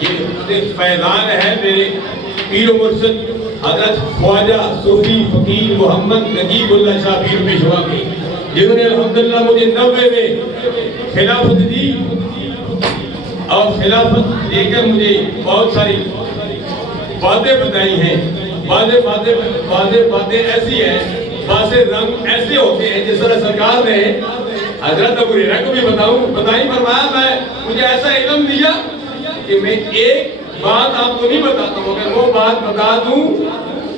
یہ فیضان ہے میرے پیر و مرشد حضرت خواجہ صوفی فقیر محمد نجیب اللہ شاہ پیر پیشوا کی، جنہوں نے الحمدللہ مجھے 90 میں خلافت دی اور خلافت دے کر مجھے بہت ساری باتیں بتائی ہیں۔ باتیں ایسی ہیں، بعض رنگ ایسے ہوتے ہیں جس طرح سرکار نے حضرت ابو ہریرہ کو بھی بتائی فرمایا مجھے ایسا علم دیا کہ میں ایک بات آپ کو نہیں بتاتا ہوں، اگر وہ بات بتا دوں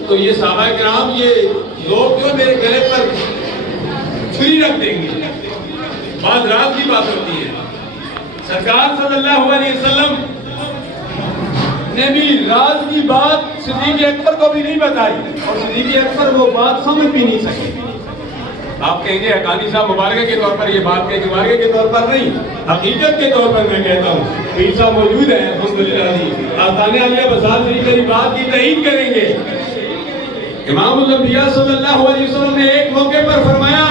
تو یہ صحابہ کرام یہ لوگ جو میرے گلے پر چھری رکھ دیں گے۔ بعض رات کی بات ہوتی ہے، سرکار صلی اللہ علیہ وسلم نے بھی راز کی بات صدیق اکبر کو بھی نہیں بتائی اور صدیق اکبر وہ بات سمجھ بھی نہیں سکے۔ آپ کہیں گے حقانی صاحب مبارکہ کے طور پر یہ بات کہیں، مبارکہ کے طور پر نہیں، حقیقت کے طور پر میں کہتا ہوں۔ پیر صاحب موجود ہیں الحمدللہ جی، آستانِ عالیہ بسال شریف میری بات کی تائید کریں گے۔ امام الانبیاء صلی اللہ علیہ وسلم نے ایک موقع پر فرمایا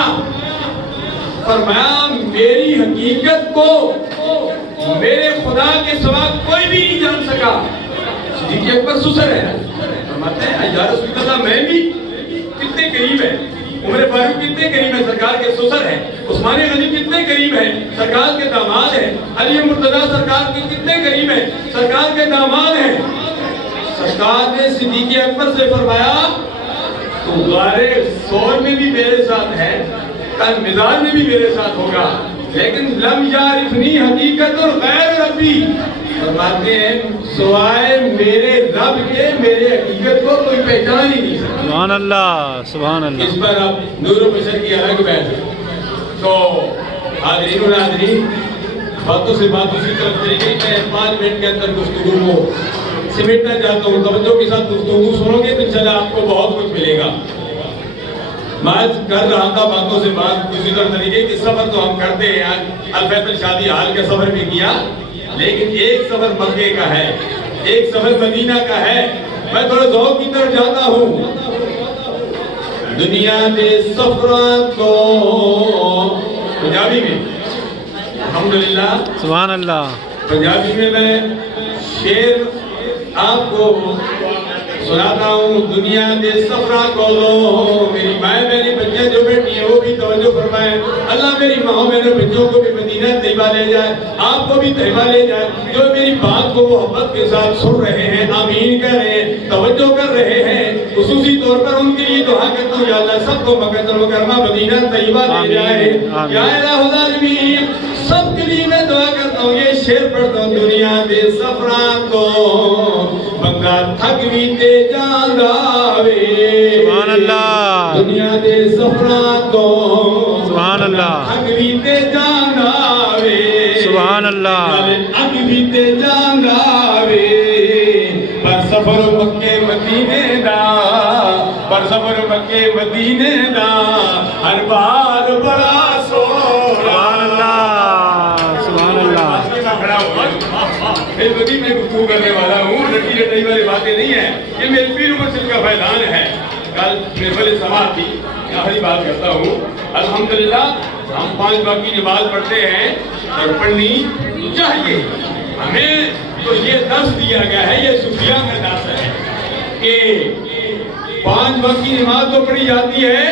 میری حقیقت کو میرے خدا کے سوا کوئی بھی نہیں جان سکا۔ صدیق اکبر سسر ہے، فرماتے ہیں یا رسول اللہ میں بھی کتنے قریب ہے، عمر فاروق کتنے قریب ہے، سرکار کے سسر ہیں، عثمان غنی کتنے قریب ہیں، سرکار کے داماد ہیں، علی مرتضیٰ سرکار کے کتنے قریب ہیں، سرکار کے داماد ہیں۔ سرکار نے صدیق اکبر سے فرمایا تو غارِ ثور میں بھی میرے ساتھ ہے، کل میدان میں بھی میرے ساتھ ہوگا، لیکن لم یعرفنی حقیقت اور غیر ربی، فرماتے ہیں سوائے میرے رب کے میرے حقیقت کو کوئی پہچان ہی نہیں سکتا۔ سبحان اللہ سبحان اللہ۔ اس پر اب نور و بشر کی الگ بحث ہے۔ تو حاضرین و ناظرین، باتوں سے بات اسی طرف چلی گئی، میں 5 منٹ کے اندر گفتگو کو سمیٹنا چاہتا ہوں۔ توجہ کے ساتھ گفتگو سنو گے تو انشاءاللہ آپ کو بہت کچھ ملے گا۔ میں کر رہا تھا باتوں سے بات اسی طرح چلی گئی کہ سفر تو ہم کرتے ہیں، الفیت الشادی حال کا سفر بھی کیا، لیکن ایک سفر مکے کا ہے، ایک سفر مدینہ کا ہے۔ میں تھوڑا ذوق کی طرف جاتا ہوں۔ دنیا دے سفراں کو پنجابی میں الحمدللہ سبحان اللہ پنجابی میں شعر آپ کو سناتا ہوں۔ دنیا دے سفراں کو لو، میری مائیں میری بچیاں جو بیٹھی ہیں وہ بھی توجہ فرمائیں۔ اللہ میری ماں میرے بچوں کو بھی مدینہ طیبہ لے جائے، آپ کو بھی طیبہ لے جائے۔ جو میری بات کو محبت کے ساتھ سن رہے ہیں، آمین کہہ رہے ہیں، توجہ کر رہے ہیں، خصوصی طور پر ان کے لیے دعا کرتا ہوں یا اللہ سب کو مکہ المکرمہ مدینہ طیبہ لے جائے۔ یا الہ العالمین، سب کے لیے میں دعا کرتا ہوں، یہ شعر پڑھتا ہوں۔ دنیا دے سفراں کو بندہ تھک بھی تے جاندا وے، سبحان اللہ۔ دنیا دے سفراں کو سبحان اللہ تھک بھی تے جاندا وے، سبحان اللہ۔ اگ بھی تے جاندا وے، پر سفر مکے مدینے دا، پر سفر مکے مدینے دا، ہر بار بڑا سبحان اللہ سبحان اللہ۔ اس وقت میں گفتگو کرنے والا ہوں، لڑکی لڑائی والی باتیں نہیں ہیں، یہ میرے پیر مرشد کا فیضان ہے۔ کل محفل سماعت تھی، آخری بات کرتا ہوں۔ الحمدللہ ہم 5 وقت کی نماز پڑھتے ہیں اور پڑھنی چاہیے۔ ہمیں تو یہ درس دیا گیا ہے، یہ صوفیہ کا درس ہے کہ 5 وقت کی نماز تو پڑھی جاتی ہے،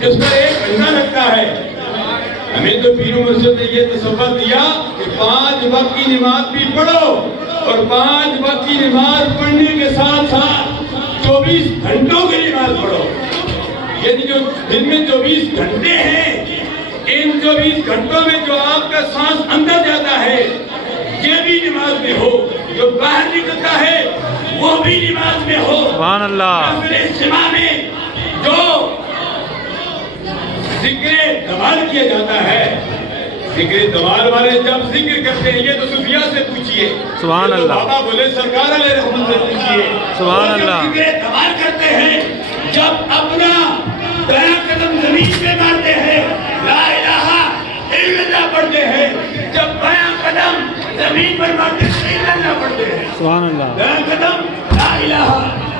اس پر 1 گھنٹہ لگتا ہے۔ ہمیں تو پیر و مرشد نے یہ تصور دیا کہ 5 وقت کی نماز بھی پڑھو اور 5 وقت کی نماز پڑھنے کے ساتھ ساتھ 24 گھنٹوں کی نماز پڑھو، یعنی جو دن میں 24 گھنٹے ہیں، ان 24 گھنٹوں میں جو آپ کا سانس اندر جاتا ہے یہ بھی نماز میں ہو، جو باہر نکلتا ہے وہ بھی نماز میں ہو۔ سبحان اللہ۔ اجتماع میں جو ذکر دوال کیا جاتا ہے، ذکر دوال والے جب ذکر کرتے ہیں، یہ تو صوفیہ سے پوچھئے، سبحان اللہ، بابا بولے سرکار علیہ رحمت سے پوچھئے، سبحان اللہ۔ جب ذکر دوال کرتے ہیں، جب اپنا دایاں قدم زمین پہ مارتے ہیں، لا الہ الا اللہ پڑھتے ہیں، جب بایاں قدم زمین پر مارتے ہیں، الا اللہ پڑھتے ہیں، سبحان اللہ۔ دایاں قدم لا الہ،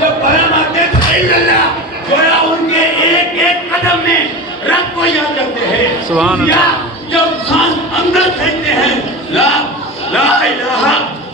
جب بایاں مارتے ہیں الا اللہ، گویا ان کے ایک ایک قدم میں رب کو یاد کرتے ہیں۔ سبحان اللہ۔ جب سانس اندر پھینکتے ہیں، لا الہ